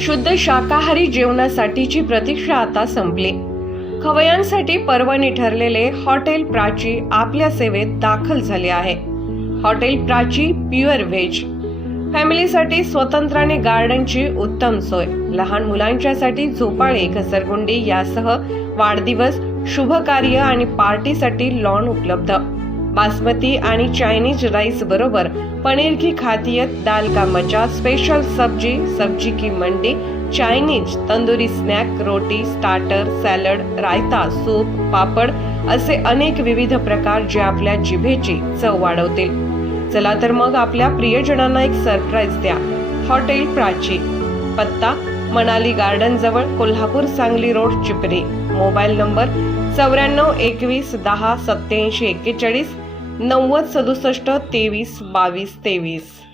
शुद्ध शाकाहारी जेवणासाठीची प्रतीक्षा आता संपली. खवयांसाठी पर्वणी ठरलेले हॉटेल प्राची आपल्या सेवेत दाखल झाले आहे. Hotel Prachi pure veg. फॅमिलीसाठी स्वतंत्राने गार्डनची उत्तम सोय. लहान मुलांच्यासाठी झोपाळे घसरगुंडी यासह वाढदिवस शुभ कार्य आणि पार्टीसाठी लॉन उपलब्ध. बासमती आणि चायनीज राईस बरोबर पनीर की खातियत दाल का मचा स्पेशल सब्जी सब्जी की मंडी चायनीज तंदुरी स्नॅक रोटी starter salad raita soup papad असे अनेक विविध प्रकार जे आपल्या जिभेची चव वाढवतील. चला तर मग आपल्या प्रियजनांना एक सरप्राईज द्या. हॉटेल प्राची. पत्ता मनाली गार्डन जवळ Kolhapur Sangli road Chipri. Mobile number चौऱ्याण्णव एकवीस दहा सत्याऐंशी एक्केचाळीस नव्वद सदुसष्ट तेवीस बावीस तेवीस.